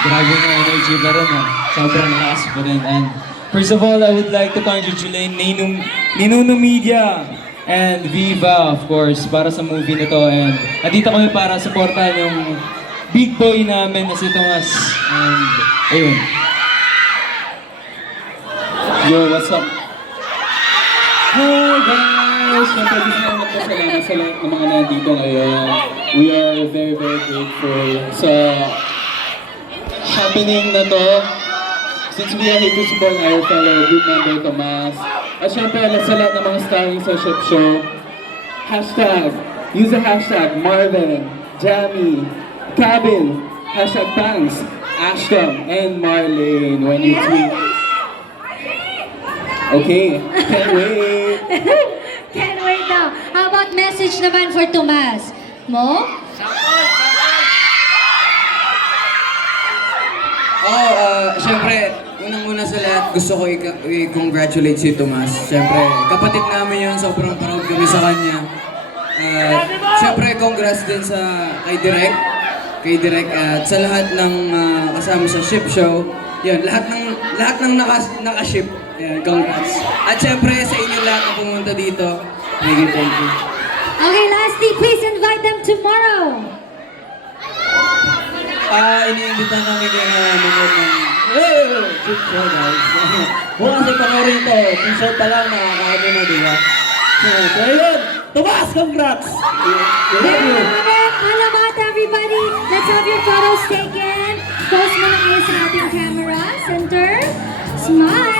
Grabe na energy pa rin ah. Sobrang lakas pa rin. And first of all, I would like to congratulate Ninuno Media and Viva, of course, para sa movie na to. And andito kami para supportan yung big boy namin na si Tomas. And ayun. Yo, what's up? Hi guys! Siyempre gusto namin magpasalamat sa lahat ng mga nandito ngayon. We are very grateful sa happening na to. Since we are here to support our fellow group member Tomas. At siyempre sa lahat ng mga starring sa Ship Show. Hashtag, use the hashtag Marvin, Jamie, Cabin, hashtag Thanks, Ashton, and Marlene when you tweet. Okay, can't wait. Can't wait daw. How about message naman for Tomas? Mo? Siyempre, unang-una sa lahat, gusto ko i-congratulate si Tomas. Siyempre, kapatid namin yun, sobrang proud kami sa kanya. Siyempre, congrats din kay Direk at sa lahat ng kasama sa Ship Show. Yan, lahat ng naka-ship. Yan, congrats. At siyempre, sa inyo lahat na pumunta dito, thank you. Okay, lastly, please invite them tomorrow. Iniimbita namin kayo na manood ng Ship Show, guys. Bukas ay panoorin ito. T-shirt pa lang, nakakaano na, di ba? So, ayun! Tomas, congrats! There you have it. Alamat, everybody. Let's have your photos taken. Post mo na kayo sa ating camera. Center. Smile.